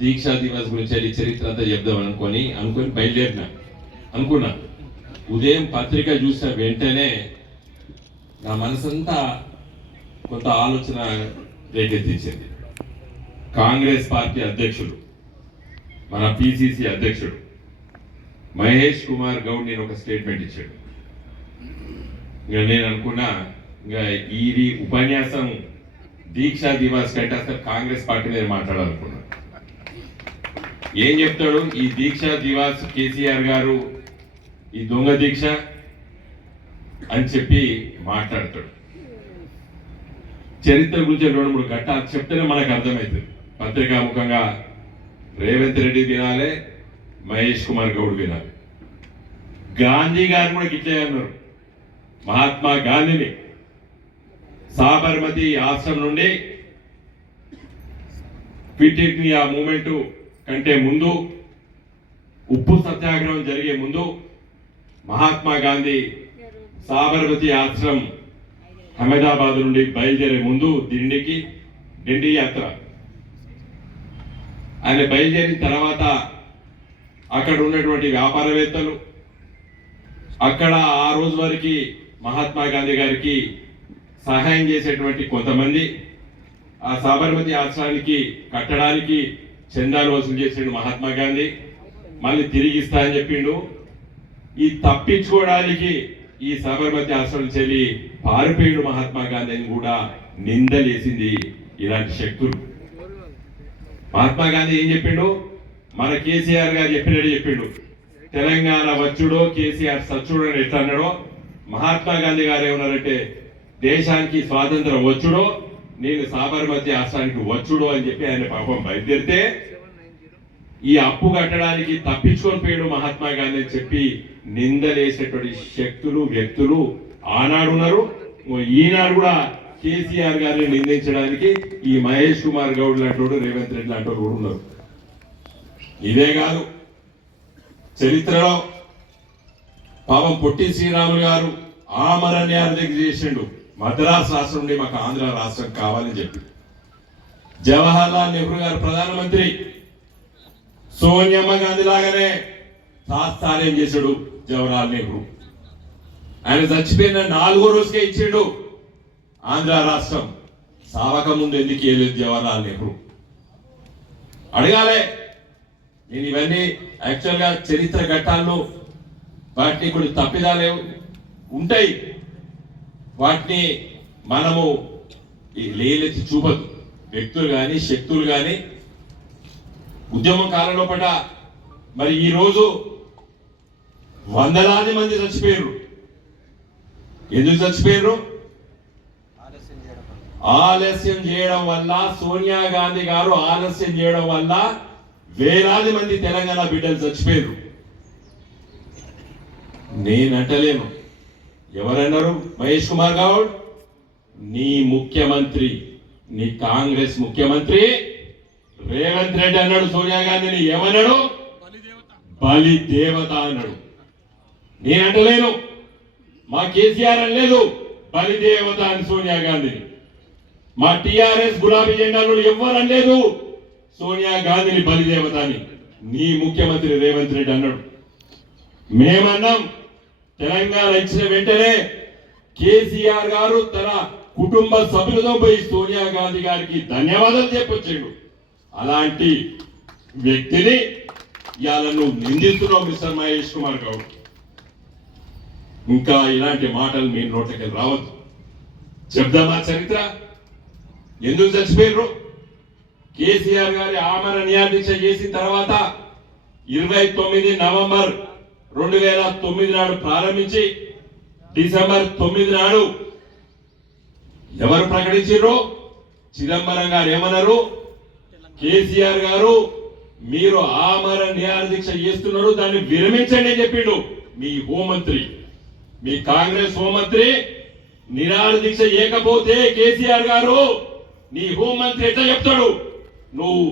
దీక్షా దివస్ గురించి వెళ్ళి చరిత్ర అంతా చెప్దాం అనుకొని అనుకొని బయలుదేరిన. అనుకున్నా. ఉదయం పత్రిక చూసిన వెంటనే నా మనసంతా కొంత ఆలోచన రేకెత్తించింది. కాంగ్రెస్ పార్టీ అధ్యక్షుడు మన పిసిసి అధ్యక్షుడు మహేష్ కుమార్ గౌడ్ నేను ఒక స్టేట్మెంట్ ఇచ్చాడు. ఇంకా నేను అనుకున్నా ఇంకా ఈ ఉపన్యాసం దీక్షా దివాస్ కంటే అసలు కాంగ్రెస్ పార్టీ మీద మాట్లాడాలనుకున్నా. ఏం చెప్తాడు? ఈ దీక్ష దివాస్ కేసీఆర్ గారు ఈ దొంగ దీక్ష అని చెప్పి మాట్లాడతాడు. చరిత్ర గురించి రెండు మూడు ఘట్టాలు చెప్తేనే మనకు అర్థమవుతుంది. పత్రికాముఖంగా రేవంత్ రెడ్డి వినాలే మహేష్ కుమార్ గౌడ్ వినాలి గాంధీ గారు కూడా గిట్లే అన్నారు. మహాత్మా గాంధీని సాబర్మతి ఆశ్రమం నుండి క్విట్ ఇండియా మూమెంట్ కంటే ముందు ఉప్పు సత్యాగ్రహం జరిగే ముందు మహాత్మా గాంధీ సాబర్మతి ఆశ్రమం అహ్మదాబాద్ నుండి బయలుదేరే ముందు దిండికి దిండి యాత్ర. ఆయన బయలుదేరిన తర్వాత అక్కడ ఉన్నటువంటి వ్యాపారవేత్తలు అక్కడ ఆ రోజు వరకు మహాత్మా గాంధీ గారికి సహాయం చేసేటువంటి కొంతమంది ఆ సాబర్మతి ఆశ్రమానికి కట్టడానికి చందాలు వసూలు చేసిండు మహాత్మా గాంధీ. మళ్ళీ తిరిగి ఇస్తా అని చెప్పిండు. ఈ తప్పించుకోవడానికి ఈ సబర్మతి ఆశ్రమం చెల్లి పారిపోయిడు మహాత్మా గాంధీ అని కూడా నిందలేసింది ఇలాంటి శక్తులు. మహాత్మా గాంధీ ఏం చెప్పిండు? మన కేసీఆర్ గారు చెప్పినట్టు చెప్పిండు. తెలంగాణ వచ్చుడో కేసీఆర్ సచ్చుడో అని ఎట్లా అన్నాడో? మహాత్మా గాంధీ గారు ఏమన్నారంటే దేశానికి స్వాతంత్రం వచ్చుడో నేను సాబర్మతి ఆశ్రానికి వచ్చుడు అని చెప్పి ఆయన పాపం బయలుదేరితే ఈ అప్పు కట్టడానికి తప్పించుకొని పోయాడు మహాత్మా గాంధీ అని చెప్పి నిందలేసేటువంటి శక్తులు వ్యక్తులు ఆనాడు ఉన్నారు. ఈనాడు కూడా కేసీఆర్ గారిని నిందించడానికి ఈ మహేష్ కుమార్ గౌడ్ లాంటి రేవంత్ రెడ్డి లాంటి వాడు కూడా ఉన్నారు. ఇదే కాదు చరిత్రలో పాపం పొట్టి శ్రీరాములు గారు ఆమరణ్యాల దగ్గర చేసిండు. మద్రాస్ రాష్ట్రం నుండి మాకు ఆంధ్ర రాష్ట్రం కావాలని చెప్పి. జవహర్ లాల్ నెహ్రూ గారు ప్రధానమంత్రి. సోనియమ్మ గాంధీ లాగానే తాత్సార్యం చేశాడు జవహర్లాల్ నెహ్రూ. ఆయన చచ్చిపోయిన నాలుగో రోజుకే ఇచ్చాడు ఆంధ్ర రాష్ట్రం. సావక ముందు ఎందుకు వేయలేదు జవహర్లాల్ నెహ్రూ? అడగాలే. నేను ఇవన్నీ యాక్చువల్గా చరిత్ర ఘట్టాల్లో వాటిని కొన్ని తప్పిదాలు ఉంటాయి. వాటిని మనము ఈ లేలెత్తి చూపదు. వ్యక్తులు కానీ శక్తులు కానీ ఉద్యమం కాలంలో పట మరి ఈ రోజు వందలాది మంది చచ్చిపోయారు ఎందుకు చచ్చిపోయారు ఆలస్యం చేయడం వల్ల. సోనియా గాంధీ గారు ఆలస్యం చేయడం వల్ల వేలాది మంది తెలంగాణ బిడ్డలు చచ్చిపోయారు నేనంటలేను. ఎవరన్నారు? మహేష్ కుమార్ గౌడ్? నీ ముఖ్యమంత్రి నీ కాంగ్రెస్ ముఖ్యమంత్రి రేవంత్ రెడ్డి అన్నాడు సోనియా గాంధీని ఏమన్నాడు బలి దేవత అన్నాడు. నేనంటలేను మా కేసీఆర్ అనలేదు. బలి దేవత అని సోనియా గాంధీని. మా టిఆర్ఎస్ గులాబీ జెండాలు ఎవ్వరు అనలేదు. సోనియా గాంధీని బలి దేవత అని. నీ ముఖ్యమంత్రి రేవంత్ రెడ్డి అన్నాడు. మేమన్నాం. తెలంగాణ ఇచ్చిన వెంటనే కేసీఆర్ గారు తన కుటుంబ సభ్యులతో పోయి సోనియా గాంధీ గారికి ధన్యవాదాలు చెప్పొచ్చాడు. అలాంటి వ్యక్తిని ఇవాళ నువ్వు నిందిస్తున్నావు మిస్టర్ మహేష్ కుమార్ గౌడ్ ఇంకా ఇలాంటి మాటలు మీ నోట్లకి రావద్దు. చెప్దామా చరిత్ర? ఎందుకు చచ్చిపోయారు కేసీఆర్ గారి ఆమరణ నియాదీక్ష చేసిన తర్వాత ఇరవై తొమ్మిది నవంబర్ రెండు వేల తొమ్మిది నాడు ప్రారంభించి డిసెంబర్ తొమ్మిది నాడు ఎవరు ప్రకటించారు చిదంబరం గారు ఏమన్నారు? కేసీఆర్ గారు మీరు ఆమర నియాదీక్ష చేస్తున్నారు దాన్ని విరమించండి అని చెప్పిండు మీ హోంమంత్రి. మీ కాంగ్రెస్ హోంమంత్రి నిరాహార దీక్ష చేయకపోతే కేసీఆర్ గారు నీ హోంమంత్రి ఎట్లా చెప్తాడు? నువ్వు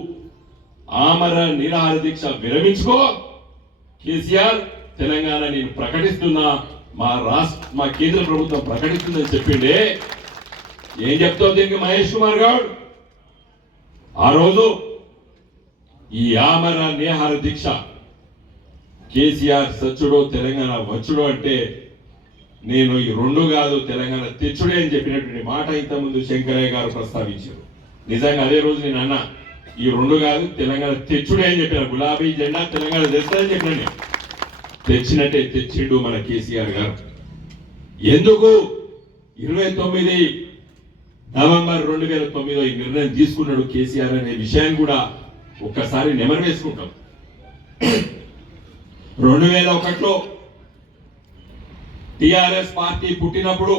ఆమర నిరాహార దీక్ష విరమించుకో. కేసీఆర్ తెలంగాణ నేను ప్రకటిస్తున్నా మా రాష్ట్ర మా కేంద్ర ప్రభుత్వం ప్రకటిస్తుందని చెప్పిండే ఏం చెప్తావు దీనికి మహేష్ కుమార్ గౌడ్? ఆ రోజు ఈ ఆమర నిహార దీక్ష కేసీఆర్ సచ్చుడో తెలంగాణ వచ్చుడో అంటే నేను ఈ రెండు కాదు తెలంగాణ తెచ్చుడే అని చెప్పినటువంటి మాట ఇంతకుముందు శంకరయ్య గారు ప్రస్తావించారు. నిజంగా అదే రోజు నేను అన్నా ఈ రెండు కాదు తెలంగాణ తెచ్చుడే అని చెప్పిన గులాబీ జెండా తెలంగాణ తెస్తానని చెప్పిన నేను. తెచ్చినట్టే తెచ్చిండు మన కేసీఆర్ గారు. ఎందుకు? ఇరవై తొమ్మిది నవంబర్ రెండు వేల తొమ్మిదిలో ఈ నిర్ణయం తీసుకున్నాడు కేసీఆర్ అనే విషయాన్ని కూడా ఒక్కసారి నెమరు వేసుకుంటాం. రెండు వేల ఒకటిలో టిఆర్ఎస్ పార్టీ పుట్టినప్పుడు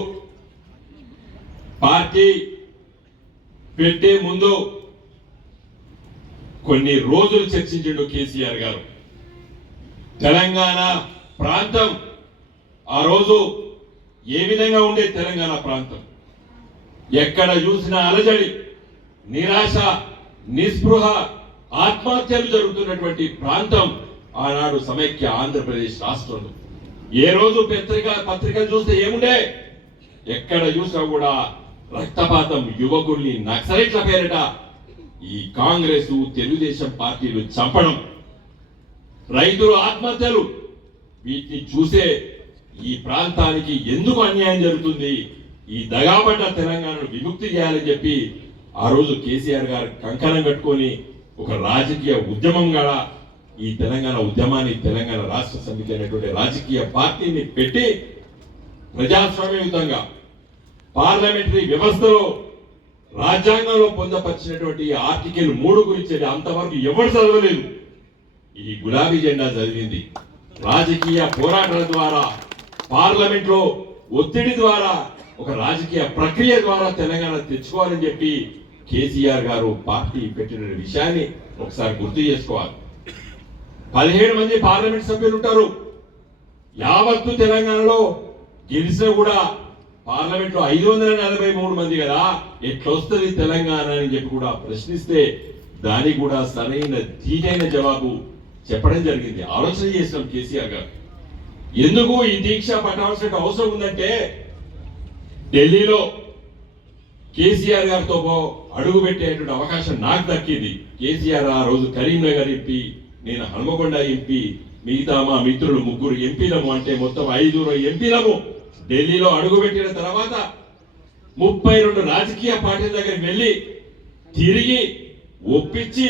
పార్టీ పెట్టే ముందు కొన్ని రోజులు చర్చించిండు కేసీఆర్ గారు. తెలంగాణ ప్రాంతం ఆ రోజు ఏ విధంగా ఉండే తెలంగాణ ప్రాంతం? ఎక్కడ చూసినా అలజడి నిరాశ నిస్పృహ ఆత్మహత్యలు జరుగుతున్నటువంటి ప్రాంతం ఆనాడు సమైక్య ఆంధ్రప్రదేశ్ రాష్ట్రంలో. ఏ రోజు పత్రిక పత్రికలు చూస్తే ఏముండే? ఎక్కడ చూసినా కూడా రక్తపాతం యువకుల్ని నక్సలైట్ల పేరిట ఈ కాంగ్రెస్ తెలుగుదేశం పార్టీలు చంపడం. రైతులు ఆత్మహత్యలు. వీటిని చూసే ఈ ప్రాంతానికి ఎందుకు అన్యాయం జరుగుతుంది? ఈ దగాబడ్డ తెలంగాణను విముక్తి చేయాలని చెప్పి ఆ రోజు కేసీఆర్ గారు కంకణం కట్టుకొని ఒక రాజకీయ ఉద్యమంగా ఈ తెలంగాణ ఉద్యమాన్ని తెలంగాణ రాష్ట్ర సమితి అనేటువంటి రాజకీయ పార్టీని పెట్టి ప్రజాస్వామ్యయుతంగా పార్లమెంటరీ వ్యవస్థలో రాజ్యాంగంలో పొందపరిచినటువంటి ఆర్టికల్ మూడు గురించి అంతవరకు ఎవరు చదవలేదు. ఈ గులాబీ జెండా చదివింది రాజకీయ పోరాటాల ద్వారా పార్లమెంట్లో ఒత్తిడి ద్వారా ఒక రాజకీయ ప్రక్రియ ద్వారా తెలంగాణ తెచ్చుకోవాలని చెప్పి కేసీఆర్ గారు పార్టీ పెట్టిన విషయాన్ని ఒకసారి గుర్తు చేసుకోవాలి. పదిహేడు మంది పార్లమెంట్ సభ్యులు ఉంటారు. యావత్తు తెలంగాణలో గెలిచినా కూడా పార్లమెంట్లో ఐదు వందల నలభై మూడు మంది కదా ఎట్లొస్తుంది తెలంగాణ అని చెప్పి కూడా ప్రశ్నిస్తే దానికి కూడా సరైన తీటైన జవాబు చెప్పడం జరిగింది. ఆలోచన చేసినాం కేసీఆర్ గారు. ఎందుకు ఈ దీక్ష పట్టాల్సిన అవసరం ఉందంటే ఢిల్లీలో కేసీఆర్ గారితో పో- అడుగు పెట్టేటువంటి అవకాశం నాకు దక్కింది. కేసీఆర్ ఆ రోజు కరీంనగర్ ఎంపీ నేను హనుమకొండ ఎంపీ మిగతా మా మిత్రులు ముగ్గురు ఎంపీలము అంటే మొత్తం ఐదుగురు ఎంపీలము ఢిల్లీలో అడుగుపెట్టిన తర్వాత ముప్పై రెండు రాజకీయ పార్టీల దగ్గరికి వెళ్ళి తిరిగి ఒప్పించి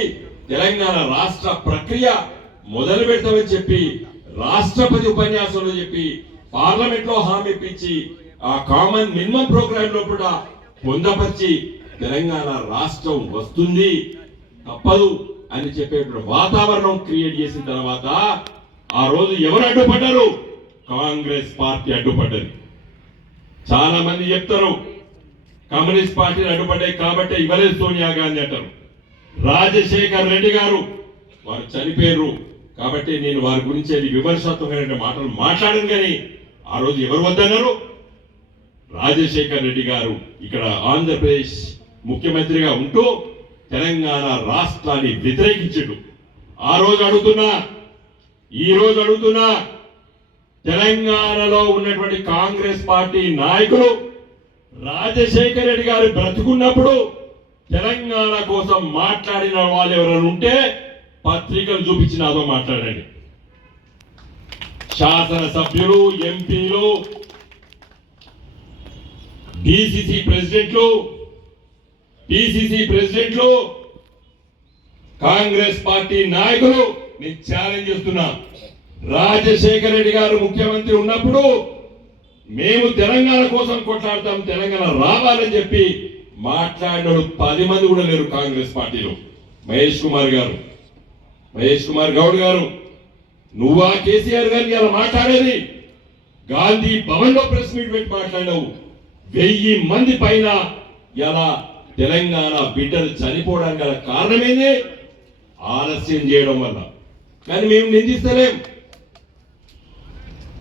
తెలంగాణ రాష్ట్ర ప్రక్రియ మొదలు పెడతామని చెప్పి రాష్ట్రపతి ఉపన్యాసంలో చెప్పి పార్లమెంట్లో హామీ ఇప్పించి ఆ కామన్ మినిమం ప్రోగ్రామ్లో కూడా పొందపరిచి తెలంగాణ రాష్ట్రం వస్తుంది. తప్పదు అని చెప్పేటువంటి వాతావరణం క్రియేట్ చేసిన తర్వాత ఆ రోజు ఎవరు అడ్డుపడ్డారు? కాంగ్రెస్ పార్టీ అడ్డుపడ్డది. చాలా మంది చెప్తారు కమ్యూనిస్ట్ పార్టీలు అడ్డుపడ్డాయి కాబట్టి ఇవ్వలేదు సోనియా గాంధీ అంటారు. రాజశేఖర్ రెడ్డి గారు వారు చనిపోయారు కాబట్టి నేను వారి గురించి అది విమర్శాత్మకమైన మాటలు మాట్లాడను కానీ ఆ రోజు ఎవరు వద్దన్నారు? రాజశేఖర్ రెడ్డి గారు ఇక్కడ ఆంధ్రప్రదేశ్ ముఖ్యమంత్రిగా ఉంటూ తెలంగాణ రాష్ట్రాన్ని వ్యతిరేకించడు. ఆ రోజు అడుగుతున్నా ఈ రోజు అడుగుతున్నా తెలంగాణలో ఉన్నటువంటి కాంగ్రెస్ పార్టీ నాయకులు రాజశేఖర రెడ్డి గారు బ్రతుకున్నప్పుడు తెలంగాణ కోసం మాట్లాడిన వాళ్ళు ఎవరైనా ఉంటే పత్రికలు చూపించి నాతో మాట్లాడండి. శాసనసభ్యులు ఎంపీలు డిసిసి ప్రెసిడెంట్లు పిసిసి ప్రెసిడెంట్లు కాంగ్రెస్ పార్టీ నాయకులు నేను ఛాలెంజ్ చేస్తున్నా. రాజశేఖర రెడ్డి గారు ముఖ్యమంత్రి ఉన్నప్పుడు మేము తెలంగాణ కోసం కొట్లాడతాం తెలంగాణ రావాలని చెప్పి మాట్లాడినోడు పది మంది కూడా లేరు కాంగ్రెస్ పార్టీలో. మహేష్ కుమార్ గారు. మహేష్ కుమార్ గౌడ్ గారు నువ్వా కేసీఆర్ గారిని అలా మాట్లాడేది? గాంధీ భవన్లో ప్రెస్ మీట్ పెట్టి మాట్లాడావు. వెయ్యి మంది పైన ఇలా తెలంగాణ బిడ్డలు చనిపోవడానికి గల కారణమేంది? ఆలస్యం చేయడం వల్ల. కానీ మేము నిందిస్తలేం.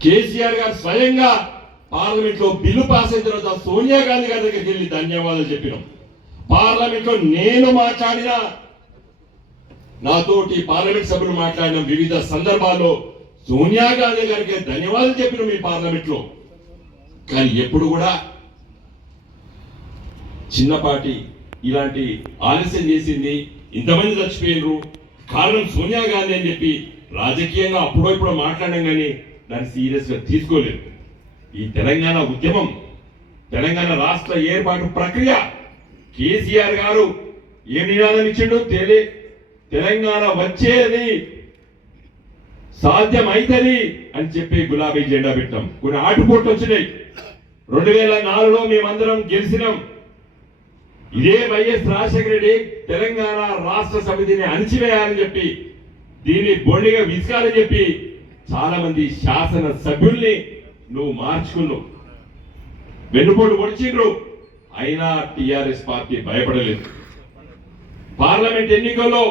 కేసీఆర్ గారు స్వయంగా పార్లమెంట్లో బిల్లు పాస్ అయిన తర్వాత సోనియా గాంధీ గారి దగ్గరికి వెళ్ళి ధన్యవాదాలు చెప్పినాం. పార్లమెంట్లో నేను మాట్లాడిన నాతోటి పార్లమెంట్ సభ్యులు మాట్లాడిన వివిధ సందర్భాల్లో సోనియా గాంధీ గారికి ధన్యవాదాలు చెప్పిన మీ పార్లమెంట్లో కానీ ఎప్పుడు కూడా చిన్నపాటి ఇలాంటి ఆలస్యం చేసింది ఇంతమంది చచ్చిపోయినరు. కారణం సోనియా గాంధీ అని చెప్పి రాజకీయంగా అప్పుడో ఇప్పుడు మాట్లాడడం కానీ దాన్ని సీరియస్గా తీసుకోలేదు. ఈ తెలంగాణ ఉద్యమం తెలంగాణ రాష్ట్ర ఏర్పాటు ప్రక్రియ కేసీఆర్ గారు ఏ నినాదం ఇచ్చిండో తెలియ తెలంగాణ వచ్చేది సాధ్యమైతది అని చెప్పి గులాబీ జెండా పెట్టాం. కొన్ని ఆటుపోట్లు వచ్చినాయి. రెండు వేల నాలుగులో మేమందరం గెలిచినాం. ఇదే వైఎస్ రాజశేఖర రెడ్డి తెలంగాణ రాష్ట్ర సమితిని అణిచివేయాలని చెప్పి దీన్ని బొండిగా విసుకాలని చెప్పి చాలా మంది శాసన సభ్యుల్ని నువ్వు మార్చుకున్నావు. వెన్నుపోటు పొడిచిండ్రు. అయినా టిఆర్ఎస్ పార్టీ భయపడలేదు. పార్లమెంట్ ఎన్నికల్లో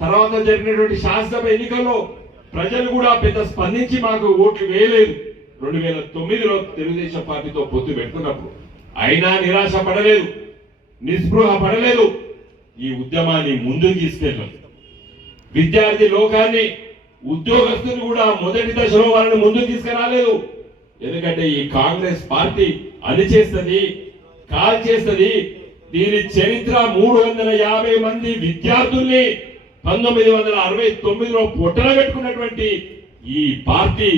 తర్వాత జరిగినటువంటి శాసనసభ ఎన్నికల్లో ప్రజలు కూడా పెద్ద స్పందించి మాకు ఓట్లు వేయలేదు. రెండు వేల తొమ్మిదిలో తెలుగుదేశం పార్టీతో పొత్తు పెట్టుకున్నప్పుడు. అయినా నిరాశ పడలేదు. నిస్పృహ పడలేదు. ఈ ఉద్యమాన్ని ముందుకు తీసుకెళ్ళాం. విద్యార్థి లోకాన్ని ఉద్యోగస్తులు కూడా మొదటి దశలో వాళ్ళని ముందుకు తీసుకురాలేదు. ఎందుకంటే ఈ కాంగ్రెస్ పార్టీ అణిచేస్తుంది కాల్ చేస్తుంది. దీని చరిత్ర మూడు వందల యాభై మంది విద్యార్థుల్ని పంతొమ్మిది వందల అరవై తొమ్మిదిలో పొట్టన పెట్టుకున్నటువంటి ఈ పార్టీ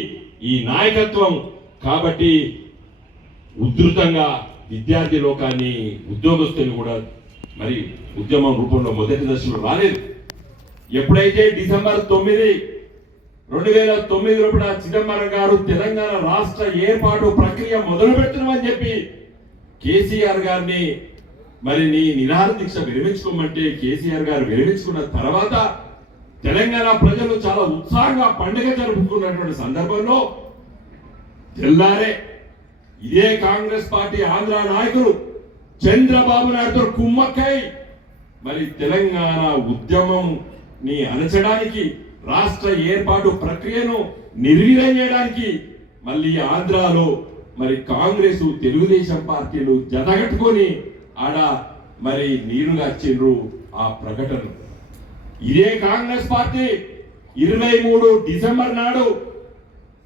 ఈ నాయకత్వం కాబట్టి ఉధృతంగా విద్యార్థి లోకాన్ని ఉద్యోగస్తులు కూడా మరి ఉద్యమం రూపంలో మొదటి దశలో రాలేదు. ఎప్పుడైతే డిసెంబర్ తొమ్మిది రెండు వేల తొమ్మిది లోపల చిదంబరం గారు తెలంగాణ రాష్ట్ర ఏర్పాటు ప్రక్రియ మొదలు పెడుతున్నామని చెప్పి కేసీఆర్ గారిని మరి నీ నిరాహార దీక్ష విరమించుకోమంటే కేసీఆర్ గారు విరమించుకున్న తర్వాత తెలంగాణ ప్రజలు చాలా ఉత్సాహంగా పండుగ జరుపుకున్నటువంటి సందర్భంలో తెల్లారే ఇదే కాంగ్రెస్ పార్టీ ఆంధ్ర నాయకులు చంద్రబాబు నాయుడుతో కుమ్మక్కై మరి తెలంగాణ ఉద్యమం ని అణచడానికి రాష్ట్ర ఏర్పాటు ప్రక్రియను నిర్వీర్యం చేయడానికి మళ్ళీ ఆంధ్రాలో మరి కాంగ్రెస్ తెలుగుదేశం పార్టీలు జతగట్టుకొని ఆడ మరి నీరుగా చెర్రు ఆ ప్రకటన ఇదే కాంగ్రెస్ పార్టీ ఇరవై మూడు డిసెంబర్ నాడు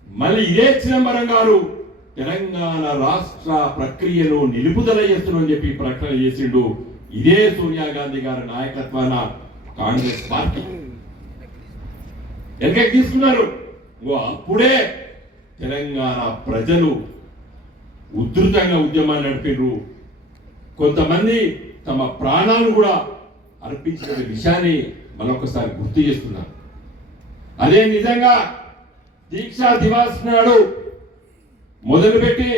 మళ్ళీ ఇదే చిదంబరం గారు తెలంగాణ రాష్ట్ర ప్రక్రియను నిలుపుదల చేస్తున్నామని చెప్పి ప్రకటన చేసిండు ఇదే సోనియా గాంధీ గారి నాయకత్వాన కాంగ్రెస్ పార్టీ. ఎక్కడికి తీసుకున్నారు? ఓ అప్పుడే తెలంగాణ ప్రజలు ఉధృతంగా ఉద్యమాన్ని నడిపిండ్రు కొంతమంది తమ ప్రాణాలను కూడా అర్పించిన విషయాన్ని మరొకసారి గుర్తు చేస్తున్నారు. అదే నిజంగా దీక్షా దివాస్ నాడు మొదలుపెట్టి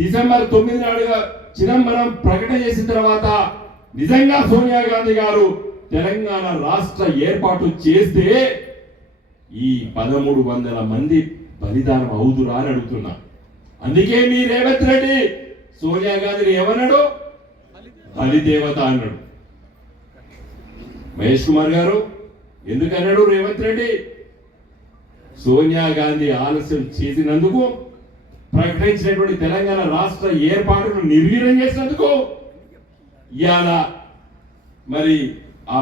డిసెంబర్ తొమ్మిది నాడుగా చిదంబరం ప్రకటన చేసిన తర్వాత నిజంగా సోనియా గాంధీ గారు తెలంగాణ రాష్ట్ర ఏర్పాటు చేస్తే ఈ పదమూడు వందల మంది బలిదానం అవుదురా అని అడుగుతున్నా. అందుకే మీ రేవంత్ రెడ్డి సోనియా గాంధీని ఏమన్నాడు? బలిదేవత అన్నాడు. మహేష్ కుమార్ గారు ఎందుకన్నాడు రేవంత్ రెడ్డి? సోనియా గాంధీ ఆలస్యం చేసినందుకు ప్రకటించినటువంటి తెలంగాణ రాష్ట్ర ఏర్పాటును నిర్వీర్యం చేసినందుకు ఇవాళ మరి ఆ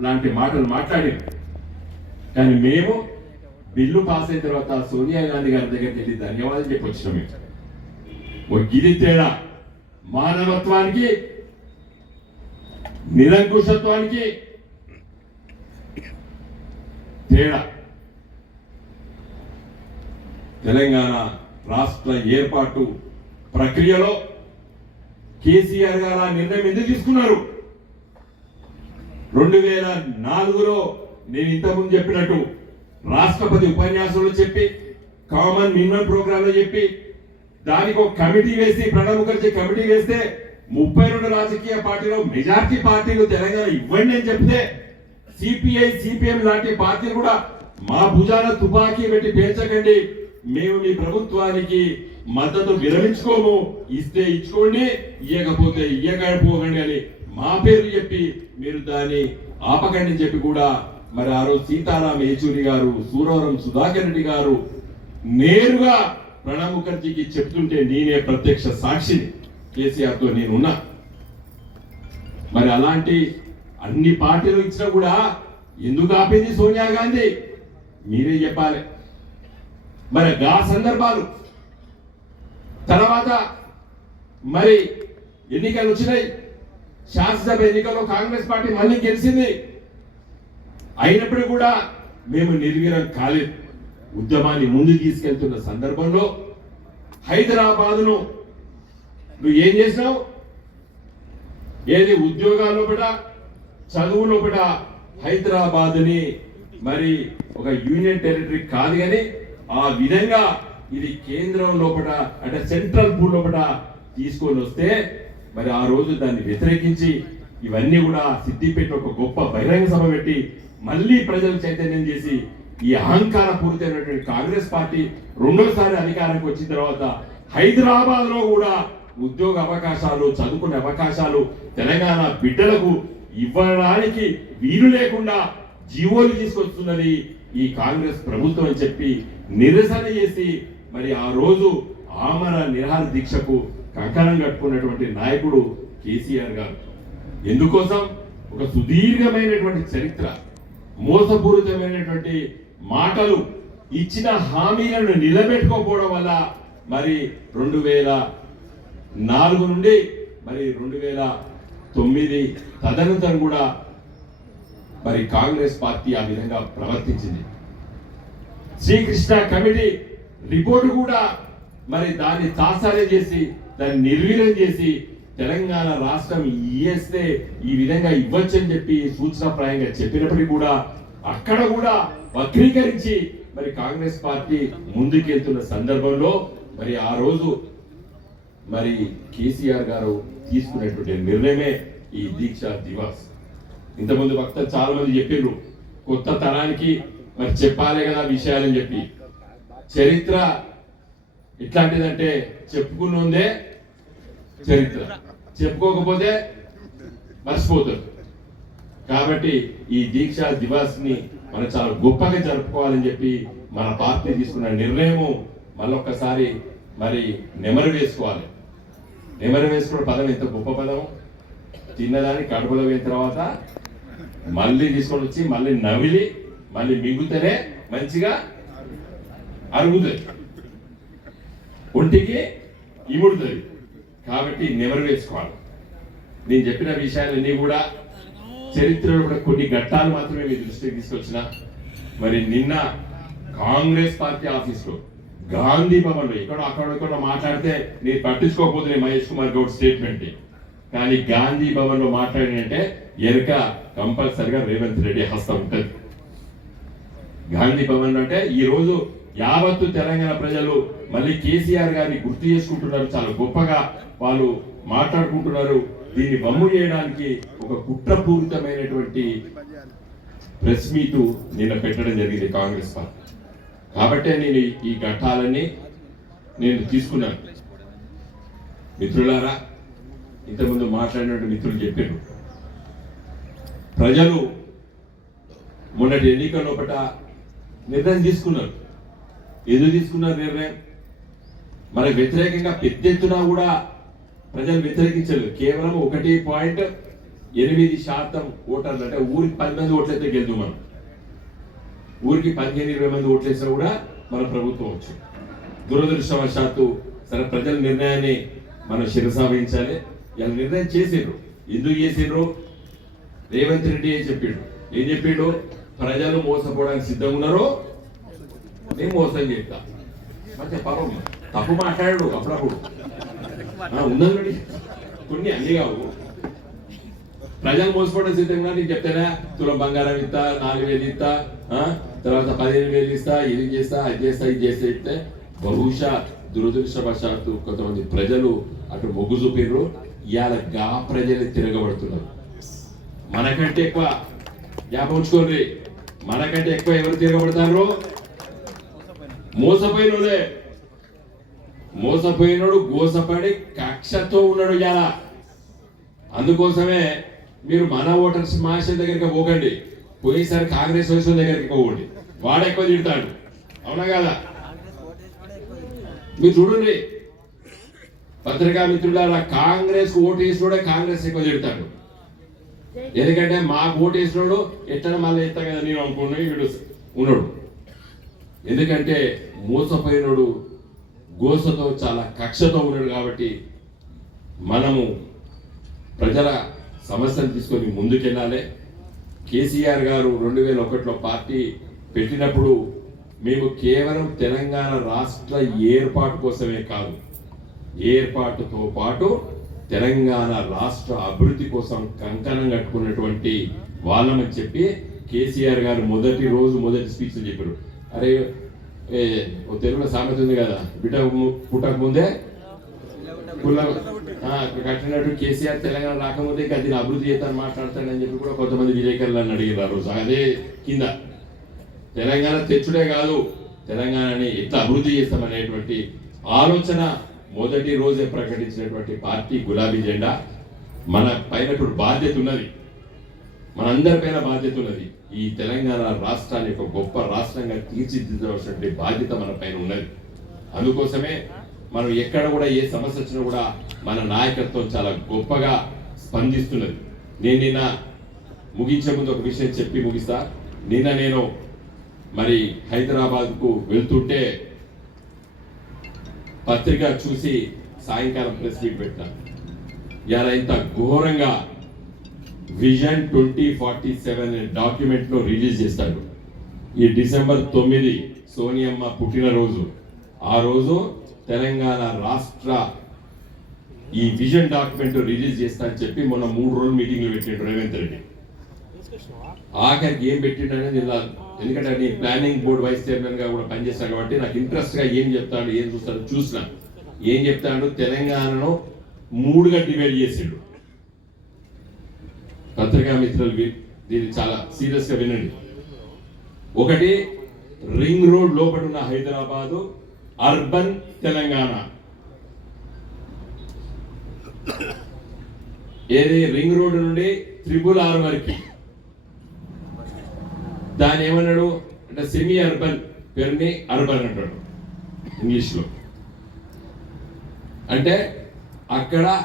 లాంటి మాటలు మాట్లాడి కానీ మేము బిల్లు పాస్ అయిన తర్వాత సోనియా గాంధీ గారి దగ్గరికి వెళ్ళి ధన్యవాదాలు చెప్పి వచ్చినాం మేము గిరి తేడా మానవత్వానికి నిరంకుశత్వానికి తేడా. తెలంగాణ రాష్ట్ర ఏర్పాటు ప్రక్రియలో కేసీఆర్ గారు ఆ నిర్ణయం ఎందుకు తీసుకున్నారు? రెండు వేల నాలుగులో నేను ఇంతకుముందు చెప్పినట్టు రాష్ట్రపతి ఉపన్యాసంలో చెప్పి కామన్ మినిమం ప్రోగ్రాంలో చెప్పి దానికి ఒక కమిటీ వేసి ప్రణబ్ ముఖర్జీ కమిటీ వేస్తే ముప్పై రెండు రాజకీయ పార్టీలో మెజార్టీ పార్టీలు తెలంగాణ ఇవ్వండి అని చెప్తే సిపిఐ సిపిఎం లాంటి పార్టీలు కూడా మా భుజాన తుపాకీ పెట్టి పేర్చకండి మేము మీ ప్రభుత్వానికి మద్దతు విరమించుకోము. ఇస్తే ఇచ్చుకోండి ఇయ్యకపోతే ఇయ్యకపోకండి అని మా పేరు చెప్పి మీరు దాన్ని ఆపకండి అని చెప్పి కూడా మరి ఆ రోజు సీతారాం యేచూరి గారు సూరవరం సుధాకర్ రెడ్డి గారు నేరుగా ప్రణబ్ ముఖర్జీకి చెప్తుంటే నేనే ప్రత్యక్ష సాక్షిని. కేసీఆర్తో నేనున్నా మరి అలాంటి అన్ని పార్టీలు ఇచ్చినా కూడా ఎందుకు ఆపింది సోనియా గాంధీ? మీరే చెప్పాలి. మరి గా సందర్భాలు. తర్వాత మరి ఎన్నికలు వచ్చినాయి. శాసనసభ ఎన్నికల్లో కాంగ్రెస్ పార్టీ మళ్ళీ గెలిచింది. అయినప్పుడు కూడా మేము నిర్వీరం కాలేదు. ఉద్యమాన్ని ముందుకు తీసుకెళ్తున్న సందర్భంలో హైదరాబాదును నువ్వు ఏం చేసినావు ఏది ఉద్యోగాల్లో కూడా చదువు లోపల హైదరాబాద్ని మరి ఒక యూనియన్ టెరిటరీ కాదు కానీ ఆ విధంగా ఇది కేంద్రం లోపల అంటే సెంట్రల్ పూల్ లోపల తీసుకొని వస్తే మరి ఆ రోజు దాన్ని వ్యతిరేకించి ఇవన్నీ కూడా సిద్దిపేట ఒక గొప్ప బహిరంగ సభ పెట్టి మళ్ళీ ప్రజలు చైతన్యం చేసి ఈ అహంకార పూరితమైనటువంటి కాంగ్రెస్ పార్టీ రెండోసారి అధికారానికి వచ్చిన తర్వాత హైదరాబాద్లో కూడా ఉద్యోగ అవకాశాలు చదువుకునే అవకాశాలు తెలంగాణ బిడ్డలకు ఇవ్వడానికి వీలు లేకుండా జీవోలు తీసుకొస్తున్నది ఈ కాంగ్రెస్ ప్రభుత్వం అని చెప్పి నిరసన చేసి మరి ఆ రోజు ఆమర నిరహార దీక్షకు కంకణం కట్టుకున్నటువంటి నాయకుడు కేసీఆర్ గారు. ఎందుకోసం? ఒక సుదీర్ఘమైనటువంటి చరిత్ర మోసపూరితమైనటువంటి మాటలు ఇచ్చిన హామీలను నిలబెట్టుకోకపోవడం వల్ల మరి రెండు వేల నాలుగు నుండి మరి రెండు వేల తొమ్మిది తదనంతరం కూడా మరి కాంగ్రెస్ పార్టీ ఆ విధంగా ప్రవర్తించింది. శ్రీకృష్ణ కమిటీ రిపోర్టు కూడా మరి దాన్ని తాసారే చేసి దాన్ని నిర్వీర్యం చేసి తెలంగాణ రాష్ట్రం ఇస్తే ఈ విధంగా ఇవ్వచ్చని చెప్పి సూచనాప్రాయంగా చెప్పినప్పటికీ కూడా అక్కడ కూడా వక్రీకరించి మరి కాంగ్రెస్ పార్టీ ముందుకెళ్తున్న సందర్భంలో మరి ఆ రోజు మరి కేసీఆర్ గారు తీసుకునేటువంటి నిర్ణయమే ఈ దీక్ష దివాస్. ఇంతకుముందు వక్తలు చాలా మంది చెప్పిండ్రు కొత్త తరానికి మరి చెప్పాలి కదా విషయాలని చెప్పి. చరిత్ర ఎట్లాంటిదంటే చెప్పుకున్నదే చరిత్ర. చెప్పుకోకపోతే మర్చిపోతారు. కాబట్టి ఈ దీక్ష దివాస్ని మనం చాలా గొప్పగా జరుపుకోవాలని చెప్పి మన పార్టీ తీసుకున్న నిర్ణయము మళ్ళొక్కసారి మరి నెమరు వేసుకోవాలి. నెమరు వేసుకున్న పదం ఎంత గొప్ప పదం? తిన్నదాన్ని కడుపులో పోయిన తర్వాత మళ్ళీ తీసుకొని వచ్చి మళ్ళీ నవిలి మళ్ళీ మింగుతేనే మంచిగా అరుగుతుంది ఒంటికి ఇముడుతుంది కాబట్టి నెమరు వేసుకోవాలి. నేను చెప్పిన విషయాలన్నీ కూడా చరిత్రలో కూడా కొన్ని ఘట్టాలు మాత్రమే మీ దృష్టికి తీసుకొచ్చిన. మరి నిన్న కాంగ్రెస్ పార్టీ ఆఫీస్లో గాంధీ భవన్లో ఎక్కడో అక్కడెక్కడ మాట్లాడితే నేను పట్టించుకోకపోతే మహేష్ కుమార్ గౌడ్ స్టేట్మెంట్. కానీ గాంధీ భవన్లో మాట్లాడినంటే ఎనక కంపల్సరిగా రేవంత్ రెడ్డి హస్తం ఉంటుంది. గాంధీ భవన్ అంటే ఈ రోజు యావత్తు తెలంగాణ ప్రజలు మళ్ళీ కేసీఆర్ గారిని గుర్తు చేసుకుంటున్నారు. చాలా గొప్పగా వాళ్ళు మాట్లాడుకుంటున్నారు. దీన్ని వమ్ము చేయడానికి ఒక కుట్రపూరితమైనటువంటి ప్రెస్ మీటు నిన్న పెట్టడం జరిగింది కాంగ్రెస్ పార్టీ. కాబట్టే నేను ఈ- ఘట్టాలన్నీ నేను తీసుకున్నాను. మిత్రులారా ఇంతకుముందు మాట్లాడినటువంటి మిత్రులు చెప్పారు. ప్రజలు మొన్నటి ఎన్నికల లోపల నిర్ణయం తీసుకున్నారు. ఎందుకు తీసుకున్నారు నిర్ణయం. మనకు వ్యతిరేకంగా పెద్ద ఎత్తున కూడా ప్రజలు వ్యతిరేకించలేదు. కేవలం ఒకటి పాయింట్ ఎనిమిది శాతం ఓటర్లు అంటే ఊరికి పది మంది ఓట్లయితే గెలుదు మనం. ఊరికి పదిహేను ఇరవై మంది ఓట్లేసినా కూడా మన ప్రభుత్వం వచ్చింది. దురదృష్టవశాత్తు సరే ప్రజల నిర్ణయాన్ని మనం శిరసావహించాలి. ఇలా నిర్ణయం చేసిండ్రు. ఎందుకు చేసిండ్రు? రేవంత్ రెడ్డి ఏం చెప్పిండు? ఏం చెప్పిండు? ప్రజలు మోసపోవడానికి సిద్ధంగా ఉన్నారో నేను మోసం చేస్తా. మంచి పాపం తప్పు మాట్లాడాడు అప్పుడప్పుడు. ఉన్నది కొన్ని అన్ని కావు. ప్రజలు మోసపోవడం సిద్ధంగా నీకు చెప్తానా? తులం బంగారం ఇస్తా నాలుగు వేలు ఇస్తా ఆ, తర్వాత పదిహేను వేలు ఇస్తా ఇది చేస్తా అది చేస్తా ఇది చేస్తా చెప్తే బహుశా దురదృష్టవశాత్తు కొంతమంది ప్రజలు అటు మొగ్గు చూపిర్రు. ఇవాళ గా ప్రజలు తిరగబడుతున్నారు. మనకంటే ఎక్కువ జ్ఞాపకం ఉంచుకోండి మనకంటే ఎక్కువ ఎవరు తిరగబడతారు? మోసపోయినోడే. మోసపోయినోడు గోసపడి కక్షతో ఉన్నాడు ఇలా అందుకోసమే మీరు మన ఓటర్స్ మాస్టర్ దగ్గరికి పోకండి. పోయినసారి కాంగ్రెస్ వచ్చిన దగ్గరికి పోకండి వాడు ఎక్కువ తిడతాడు. అవునా కదా? మీరు చూడండి. పత్రికా మిత్రులారా కాంగ్రెస్ ఓటు వేసినోడే కాంగ్రెస్ ఎక్కువ తిడతాడు. ఎందుకంటే మాకు ఓటు వేసినోడు ఎట్లా మళ్ళీ ఎత్తా కదా నేను అనుకున్నా వీడు ఉన్నాడు. ఎందుకంటే మోసపోయినోడు గోసతో చాలా కక్షతో ఉన్నాడు కాబట్టి మనము ప్రజల సమస్యను తీసుకొని ముందుకెళ్ళాలి. కేసీఆర్ గారు రెండు వేల ఒకటిలో పార్టీ పెట్టినప్పుడు మేము కేవలం తెలంగాణ రాష్ట్ర ఏర్పాటు కోసమే కాదు ఏర్పాటుతో పాటు తెలంగాణ రాష్ట్ర అభివృద్ధి కోసం కంకణం కట్టుకున్నటువంటి వాళ్ళమని చెప్పి కేసీఆర్ గారు మొదటి రోజు మొదటి స్పీచ్ చెప్పారు. అరే ఓ తెలుగులో సామెత ఉంది కదా బిడ్డ పుట్టక ముందే పుల్ల కట్టినట్టు కేసీఆర్ తెలంగాణ రాకముందే అది దీన్ని అభివృద్ధి చేస్తాను మాట్లాడతాడని చెప్పి కూడా కొంతమంది విలేకరులను అడిగారు ఆ రోజు అదే కింద. తెలంగాణ తెచ్చుడే కాదు తెలంగాణని ఎట్లా అభివృద్ధి చేస్తామనేటువంటి ఆలోచన మొదటి రోజే ప్రకటించినటువంటి పార్టీ గులాబీ జెండా. మన పైన ఇప్పుడు బాధ్యత ఉన్నది. మనందరిపైన బాధ్యత ఉన్నది. ఈ తెలంగాణ రాష్ట్రాన్ని ఒక గొప్ప రాష్ట్రంగా తీర్చిదిద్దవలసినటువంటి బాధ్యత మన పైన ఉన్నది. అందుకోసమే మనం ఎక్కడ కూడా ఏ సమస్య వచ్చినా కూడా మన నాయకత్వం చాలా గొప్పగా స్పందిస్తున్నది. నేను నిన్న ముగించే ముందు ఒక విషయం చెప్పి ముగిస్తా. నిన్న నేను మరి హైదరాబాద్కు వెళ్తుంటే పత్రిక చూసి సాయంకాలం ప్రెస్ మీట్ పెట్టాను. ఇలా ఇంత ఘోరంగా విజన్ ట్వంటీ ఫార్టీ సెవెన్ అనే లో రిలీజ్ చేస్తాడు. ఈ డిసెంబర్ తొమ్మిది సోనియమ్మ పుట్టినరోజు. ఆ రోజు తెలంగాణ రాష్ట్ర ఈ విజన్ డాక్యుమెంట్ రిలీజ్ చేస్తా అని చెప్పి మొన్న మూడు రోజులు మీటింగ్లు పెట్టిండు రేవంత్ రెడ్డి. ఆఖరికి ఏం పెట్టిండనేది తెలియదు ఎందుకంటే నేను ప్లానింగ్ బోర్డు వైస్ చైర్మన్గా కూడా పనిచేస్తాను కాబట్టి నాకు ఇంట్రెస్ట్గా ఏం చెప్తాడు ఏం చూస్తాడు చూసిన. ఏం చెప్తాడు? తెలంగాణను మూడుగా డివైడ్ చేసిండు. పత్రికా మిత్రులు దీన్ని చాలా సీరియస్గా వినండి. ఒకటి రింగ్ రోడ్ లోపల ఉన్న హైదరాబాదు అర్బన్ తెలంగాణ. ఏది రింగ్ రోడ్ నుండి త్రిబుల్ ఆర్ వరకు. దాని ఏమన్నాడు? అంటే సెమీ అర్బన్ పేరుని అర్బన్ అంటాడు ఇంగ్లీష్లో. అంటే అక్కడ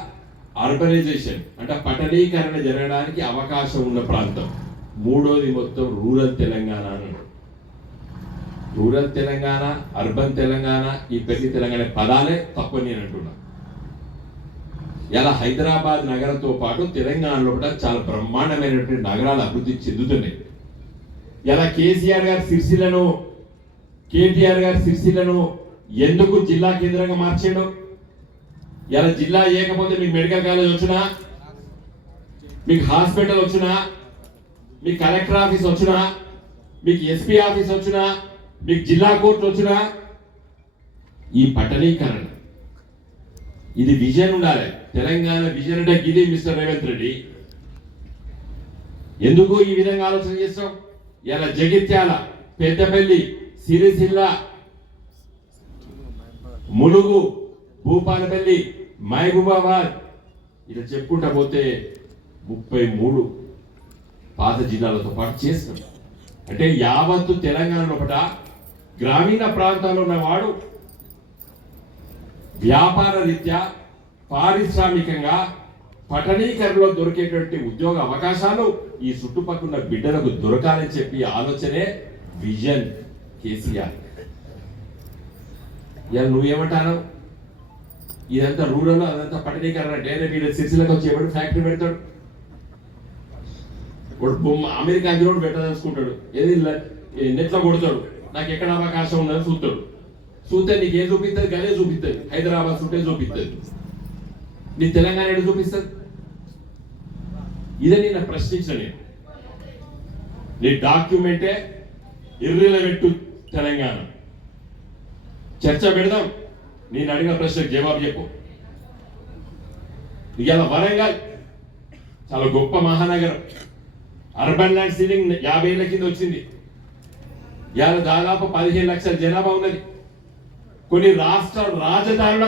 అర్బనైజేషన్ అంటే పట్టణీకరణ జరగడానికి అవకాశం ఉన్న ప్రాంతం. మూడోది మొత్తం రూరల్ తెలంగాణ అన్నాడు రూరల్ తెలంగాణ అర్బన్ తెలంగాణ ఈ ప్రతి తెలంగాణ పదాలే తప్పని నేను అంటున్నా. ఇలా హైదరాబాద్ నగరంతో పాటు తెలంగాణలో కూడా చాలా బ్రహ్మాండమైనటువంటి నగరాలు అభివృద్ధి చెందుతున్నాయి. ఇలా కేసీఆర్ గారి సిరిసిలను కేటీఆర్ గారి సిరిసిలను ఎందుకు జిల్లా కేంద్రంగా మార్చాడు ఇలా జిల్లా ఏకపోతే మీకు మెడికల్ కాలేజ్ వచ్చినా మీకు హాస్పిటల్ వచ్చినా మీకు కలెక్టర్ ఆఫీస్ వచ్చినా మీకు ఎస్పీ ఆఫీస్ వచ్చినా మీకు జిల్లా కోర్టు వచ్చినా ఈ పట్టణీకరణ. ఇది విజన్ ఉండాలి. తెలంగాణ విజన్ అంటే గిది మిస్టర్ రేవంత్ రెడ్డి. ఎందుకు ఈ విధంగా ఆలోచన చేస్తాం? ఇలా జగిత్యాల పెద్దపల్లి సిరిసిల్ల ములుగు భూపాలపల్లి మహబూబాబాద్ ఇలా చెప్పుకుంటా పోతే ముప్పై మూడు పాత జిల్లాలతో పాటు చేస్తున్నాం అంటే యావత్తు తెలంగాణ లోపల గ్రామీణ ప్రాంతాల్లో ఉన్నవాడు వ్యాపార రీత్యా పారిశ్రామికంగా పట్టణీకరణలో దొరికేటువంటి ఉద్యోగ అవకాశాలు ఈ చుట్టుపక్కల బిడ్డలకు దొరకాలని చెప్పి ఆలోచనే విజన్ కేసీఆర్. ఇలా నువ్వేమంటాను ఇదంతా రూరల్ అదంతా పట్టణీకరణ డైరెక్ట్ వీడు సిరిసిలకు వచ్చి ఎవడు ఫ్యాక్టరీ పెడతాడు? వాడు బొమ్మ అమెరికా అందులో పెట్టదలుచుకుంటాడు. ఏది నెట్లో కొడతాడు. నాకు ఎక్కడ అవకాశం ఉందని చూస్తాడు చూస్తే నీకు ఏ చూపిస్తుంది గదే చూపిస్తుంది హైదరాబాద్ చుట్టే చూపిస్తుంది నీ తెలంగాణ ఎక్కడ చూపిస్తుంది? ఇదే నేను ప్రశ్నించిన నేను. నీ డాక్యుమెంటే ఇర్రిలవెంట్ తెలంగాణ. చర్చ పెడదాం. నేను అడిగిన ప్రశ్నకు జవాబు చెప్పు. ఇవాళ వరంగల్ చాలా గొప్ప మహానగరం. అర్బన్ ల్యాండ్ సీలింగ్ యాభై ఏళ్ళ కింద వచ్చింది. ఇవాళ దాదాపు పదిహేను లక్షల జనాభా ఉన్నది. కొన్ని రాష్ట్ర రాజధానుల